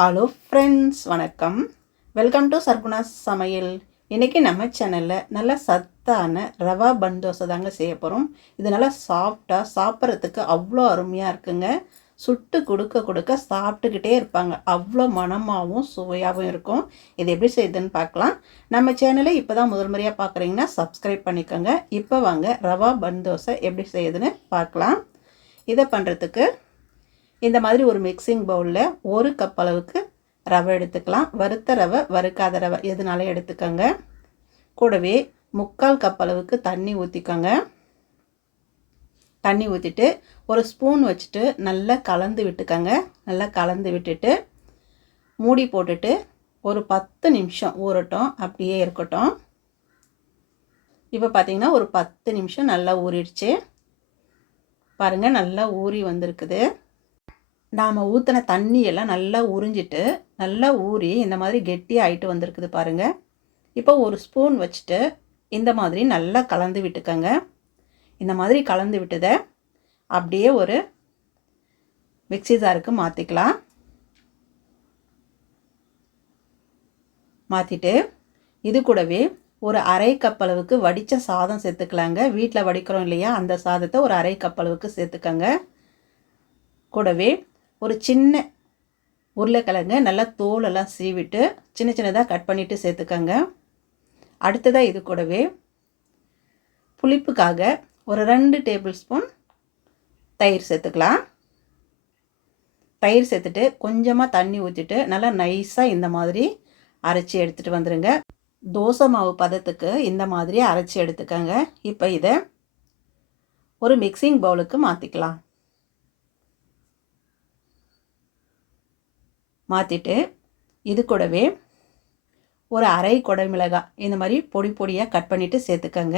Hello friends, வணக்கம். Welcome to Sargunas சமையல். இன்றைக்கி நம்ம சேனலில் நல்ல சத்தான ரவா பன் தோசை தாங்க செய்ய போகிறோம். இது நல்லா சாஃப்டாக சாப்பிட்றதுக்கு அவ்வளோ அருமையாக இருக்குங்க. சுட்டு கொடுக்க கொடுக்க சாப்பிட்டுக்கிட்டே இருப்பாங்க. அவ்வளோ மணமாகவும் சுவையாகவும் இருக்கும். இது எப்படி செய்யுதுன்னு பார்க்கலாம். நம்ம சேனலை இப்போ தான் முதல் முறையாக பார்க்குறீங்கன்னா சப்ஸ்கிரைப் பண்ணிக்கோங்க. இப்போ வாங்க ரவா பன் தோசை எப்படி செய்யுதுன்னு பார்க்கலாம். இதை பண்ணுறதுக்கு இந்த மாதிரி ஒரு மிக்சிங் பவுலில் 1 கப் அளவுக்கு ரவை எடுத்துக்கலாம். வறுத்த ரவை, வறுக்காத ரவை எதுனாலும் எடுத்துக்கோங்க. கூடவே 3/4 கப் அளவுக்கு தண்ணி ஊற்றிக்கோங்க. தண்ணி ஊற்றிட்டு ஒரு ஸ்பூன் வச்சுட்டு நல்லா கலந்து விட்டுக்கோங்க. நல்லா கலந்து விட்டுட்டு மூடி போட்டுட்டு ஒரு 10 நிமிஷம் ஊறட்டும். அப்படியே இருக்கட்டும். இப்போ பார்த்திங்கன்னா ஒரு 10 நிமிஷம் நல்லா ஊறிடுச்சு. பாருங்கள், நல்லா ஊறி வந்திருக்குது. நாம் ஊற்றின தண்ணியெல்லாம் நல்லா உறிஞ்சிட்டு நல்லா ஊறி இந்த மாதிரி கெட்டியாக ஆகிட்டு வந்திருக்குது பாருங்கள். இப்போ ஒரு ஸ்பூன் வச்சுட்டு இந்த மாதிரி நல்லா கலந்து விட்டுக்கோங்க. இந்த மாதிரி கலந்து விட்டதை அப்படியே ஒரு மிக்ஸி ஜாருக்கு மாற்றிக்கலாம். மாற்றிட்டு இது கூடவே ஒரு 1/2 கப் அளவுக்கு வடித்த சாதம் சேர்த்துக்கலாங்க. வீட்டில் வடிக்கிறோம் இல்லையா, அந்த சாதத்தை ஒரு 1/2 கப் அளவுக்கு சேர்த்துக்கோங்க. கூடவே ஒரு சின்ன உருளைக்கிழங்கு நல்லா தோலெல்லாம் சீவிட்டு சின்ன சின்னதாக கட் பண்ணிவிட்டு சேர்த்துக்கோங்க. அடுத்ததாக இது கூடவே புளிப்புக்காக ஒரு 2 டேபிள் ஸ்பூன் தயிர் சேர்த்துக்கலாம். தயிர் சேர்த்துட்டு கொஞ்சமாக தண்ணி ஊற்றிட்டு நல்லா நைஸாக இந்த மாதிரி அரைச்சி எடுத்துகிட்டு வந்துடுங்க. தோசை மாவு பதத்துக்கு இந்த மாதிரி அரைச்சி எடுத்துக்கோங்க. இப்போ இதை ஒரு மிக்சிங் பவுலுக்கு மாற்றிக்கலாம். மாற்றிட்டு இது கூடவே ஒரு 1/2 குடமிளகாய் இந்த மாதிரி பொடி பொடியாக கட் பண்ணிவிட்டு சேர்த்துக்கோங்க.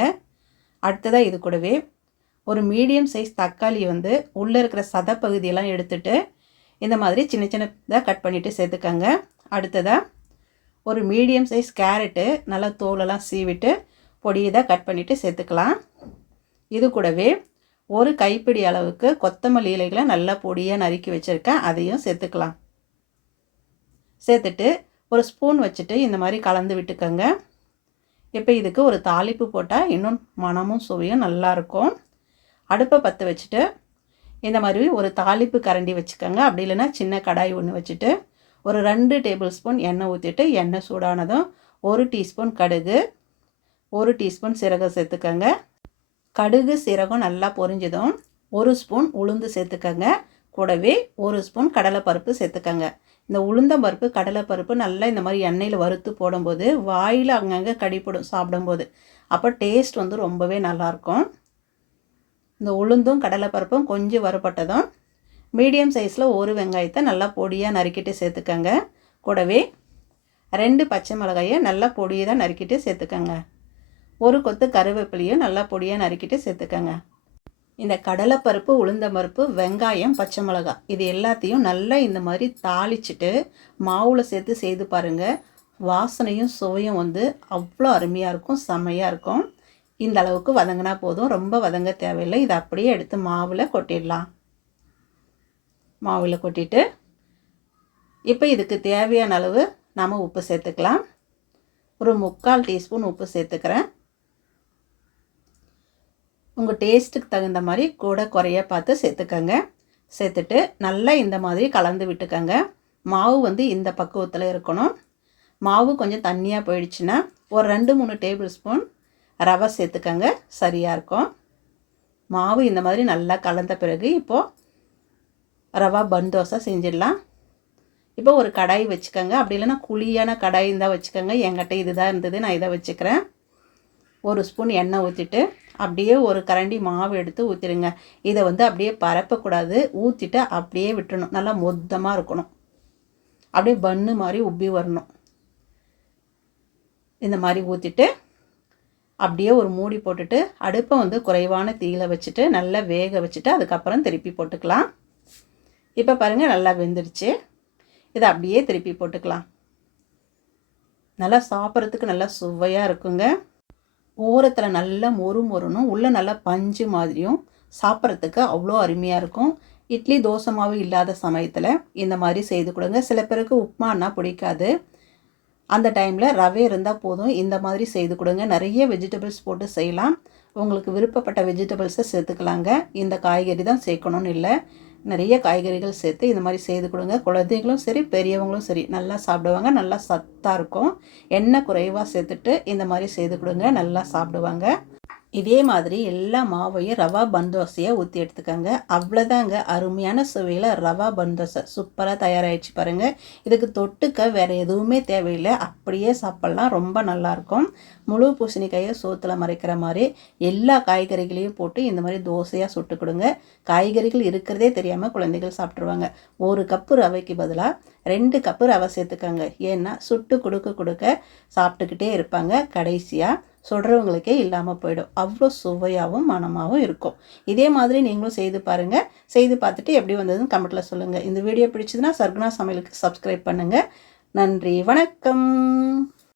அடுத்ததாக இது கூடவே ஒரு மீடியம் சைஸ் தக்காளி உள்ளே இருக்கிற சதப்பகுதியெல்லாம் எடுத்துட்டு இந்த மாதிரி சின்ன சின்னதாக கட் பண்ணிவிட்டு சேர்த்துக்கோங்க. அடுத்ததாக ஒரு மீடியம் சைஸ் கேரட்டு நல்லா தோலெல்லாம் சீவிட்டு பொடியதாக கட் பண்ணிவிட்டு சேர்த்துக்கலாம். இது கூடவே ஒரு கைப்பிடி அளவுக்கு கொத்தமல்லி இலைகளை நல்லா பொடியாக நறுக்கி வச்சுருக்கேன், அதையும் சேர்த்துக்கலாம். சேர்த்துட்டு ஒரு ஸ்பூன் வச்சுட்டு இந்த மாதிரி கலந்து விட்டுக்கோங்க. இப்போ இதுக்கு ஒரு தாளிப்பு போட்டால் இன்னும் மணமும் சுவையும் நல்லாயிருக்கும். அடுப்பை பற்ற வச்சுட்டு இந்த மாதிரி ஒரு தாளிப்பு கரண்டி வச்சுக்கோங்க. அப்படி இல்லைன்னா சின்ன கடாய் ஒன்று வச்சுட்டு ஒரு 2 டேபிள் ஸ்பூன் எண்ணெய் ஊற்றிட்டு எண்ணெய் சூடானதும் 1 டீஸ்பூன் கடுகு, 1 டீஸ்பூன் சீரகம் சேர்த்துக்கோங்க. கடுகு சீரகம் நல்லா பொரிஞ்சதும் 1 ஸ்பூன் உளுந்து சேர்த்துக்கோங்க. கூடவே 1 ஸ்பூன் கடலைப்பருப்பு சேர்த்துக்கோங்க. இந்த உளுந்தம்பருப்பு கடலைப்பருப்பு நல்லா இந்த மாதிரி எண்ணெயில் வறுத்து போடும்போது வாயில் அங்கங்கே கடிப்படும் சாப்பிடும்போது. அப்போ டேஸ்ட் ரொம்பவே நல்லாயிருக்கும். இந்த உளுந்தும் கடலைப்பருப்பும் கொஞ்சம் வறுபட்டதும் மீடியம் சைஸில் ஒரு வெங்காயத்தை நல்லா பொடியாக நறுக்கிட்டு சேர்த்துக்கோங்க. கூடவே 2 பச்சை மிளகாயை நல்லா பொடியாக நறுக்கிட்டு சேர்த்துக்கோங்க. ஒரு கொத்து கருவேப்பிலையும் நல்லா பொடியாக நறுக்கிட்டு சேர்த்துக்கோங்க. இந்த கடலைப்பருப்பு, உளுந்தம்பருப்பு, வெங்காயம், பச்சை மிளகாய் இது எல்லாத்தையும் நல்லா இந்த மாதிரி தாளிச்சிட்டு மாவில் சேர்த்து செய்து பாருங்கள். வாசனையும் சுவையும் அவ்வளோ அருமையாக இருக்கும், செம்மையாக இருக்கும். இந்த அளவுக்கு வதங்கினா போதும், ரொம்ப வதங்க தேவையில்லை. இதை அப்படியே எடுத்து மாவில் கொட்டிடலாம். மாவில் கொட்டிட்டு இப்போ இதுக்கு தேவையான அளவு நாம் உப்பு சேர்த்துக்கலாம். ஒரு 3/4 டீஸ்பூன் உப்பு சேர்த்துக்கிறேன். உங்கள் டேஸ்ட்டுக்கு தகுந்த மாதிரி கூட குறைய பார்த்து சேர்த்துக்கோங்க. சேர்த்துட்டு நல்லா இந்த மாதிரி கலந்து விட்டுக்கோங்க. மாவு இந்த பக்குவத்தில் இருக்கணும். மாவு கொஞ்சம் தண்ணியாக போயிடுச்சுன்னா ஒரு 2-3 டேபிள் ஸ்பூன் ரவை சேர்த்துக்கோங்க, சரியாக இருக்கும். மாவு இந்த மாதிரி நல்லா கலந்த பிறகு இப்போது ரவா பன் தோசை செஞ்சிடலாம். இப்போ ஒரு கடாய் வச்சுக்கோங்க. அப்படி இல்லைன்னா குழியான கடாய் இருந்தால் வச்சுக்கோங்க. என்கிட்ட இதுதான் இருந்தது, நான் இதை வச்சுக்கிறேன். 1 ஸ்பூன் எண்ணெய் ஊற்றிட்டு அப்படியே ஒரு கரண்டி மாவு எடுத்து ஊற்றிடுங்க. இதை அப்படியே பரப்பக்கூடாது, ஊற்றிட்டு அப்படியே விட்டுறணும். நல்லா மொத்தமாக இருக்கணும், அப்படியே பன்னு மாதிரி உப்பி வரணும். இந்த மாதிரி ஊற்றிட்டு அப்படியே ஒரு மூடி போட்டுட்டு அடுப்பை குறைவான தீயில வச்சுட்டு நல்லா வேக வச்சுட்டு அதுக்கப்புறம் திருப்பி போட்டுக்கலாம். இப்போ பாருங்கள், நல்லா வெந்துடுச்சு. இதை அப்படியே திருப்பி போட்டுக்கலாம். நல்லா சாப்பிட்றதுக்கு நல்லா சுவையாக இருக்குங்க. ஓரத்தில் நல்லா மொறு மொறுனும் உள்ளே நல்லா பஞ்சு மாதிரியும் சாப்பிட்றதுக்கு அவ்வளோ அருமையாக இருக்கும். இட்லி தோசை மாவு இல்லாத சமயத்தில் இந்த மாதிரி செய்து கொடுங்க. சில பேருக்கு உப்புமானா பிடிக்காது. அந்த டைமில் ரவை இருந்தால் போதும், இந்த மாதிரி செய்து கொடுங்க. நிறைய வெஜிடபிள்ஸ் போட்டு செய்யலாம். உங்களுக்கு விருப்பப்பட்ட வெஜிடபிள்ஸை சேர்த்துக்கலாங்க. இந்த காய்கறி தான் சேர்க்கணும்னு இல்லை, நிறைய காய்கறிகள் சேர்த்து இந்த மாதிரி செய்து கொடுங்க. குழந்தைங்களும் சரி பெரியவங்களும் சரி நல்லா சாப்பிடுவாங்க. நல்லா சத்தாக இருக்கும். எண்ணெய் குறைவாக சேர்த்துட்டு இந்த மாதிரி செய்து கொடுங்க, நல்லா சாப்பிடுவாங்க. இதே மாதிரி எல்லா மாவையும் ரவா பன் தோசையாக ஊற்றி எடுத்துக்கோங்க. அவ்வளோதாங்க, அருமையான சுவையில் ரவா பன் தோசை சூப்பராக தயாராகிடுச்சு பாருங்கள். இதுக்கு தொட்டுக்க வேறு எதுவுமே தேவையில்லை, அப்படியே சாப்பிட்லாம். ரொம்ப நல்லாயிருக்கும். முழு பூசணிக்காயை சோத்தில் மறைக்கிற மாதிரி எல்லா காய்கறிகளையும் போட்டு இந்த மாதிரி தோசையாக சுட்டு கொடுங்க. காய்கறிகள் இருக்கிறதே தெரியாமல் குழந்தைகள் சாப்பிட்ருவாங்க. 1 கப்பு ரவைக்கு பதிலாக 2 கப்பு ரவை சேர்த்துக்கோங்க. ஏன்னா சுட்டு கொடுக்க சாப்பிட்டுக்கிட்டே இருப்பாங்க. கடைசியாக சொல்கிறவங்களுக்கே இல்லாமல் போயிடும். அவ்வளோ சுவையாகவும் மணமாகவும் இருக்கும். இதே மாதிரி நீங்களும் செய்து பாருங்கள். செய்து பார்த்துட்டு எப்படி வந்ததுன்னு கமெண்ட்டில் சொல்லுங்கள். இந்த வீடியோ பிடிச்சதுன்னா சர்குணா சமையலுக்கு சப்ஸ்கிரைப் பண்ணுங்கள். நன்றி, வணக்கம்.